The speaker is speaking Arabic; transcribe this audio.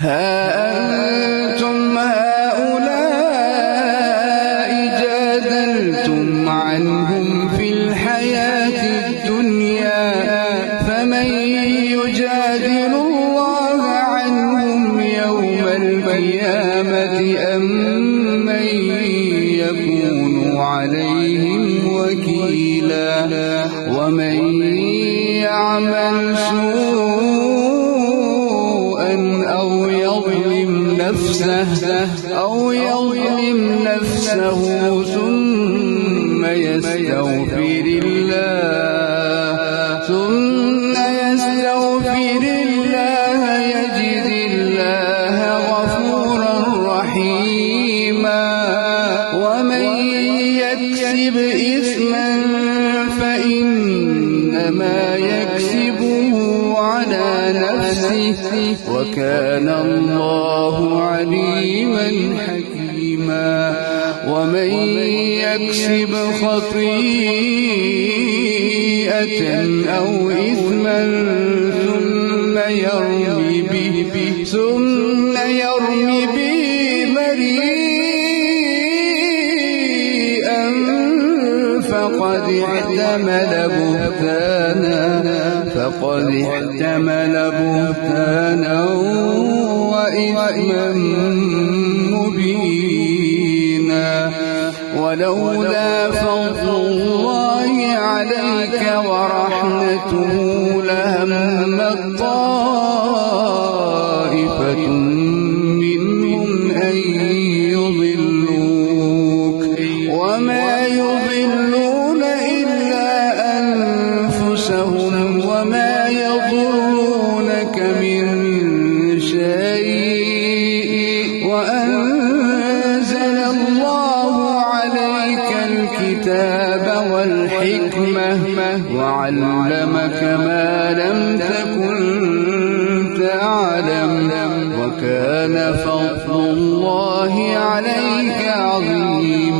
ها أنتم هؤلاء جادلتم عنهم في الحياة الدنيا، فمن يجادل الله عنهم يوم القيامة أم من يكون عليهم وكيلا؟ ومن يعمل سوءا أو يظلم نفسه ثم يستغفر الله يجد الله غفورا رحيما. ومن يكسب إثما فإنما يكسبه على نفسه، وكان الله عليما حكيما. ومن يكسب خطيئة أو إثما ثم يرمي به بريئا فقد احتمل بهتانا وإثما مبينا. ولولا فضل الله عليك ورحمته لهمت طائفة منهم أن يضلوك، وما يضلون إلا أنفسهم، وما يضرونك من شيء. وأنزل الله عليك الكتاب والحكمة وعلمك ما لم تكن تعلم، وكان فضل الله عليك عظيما.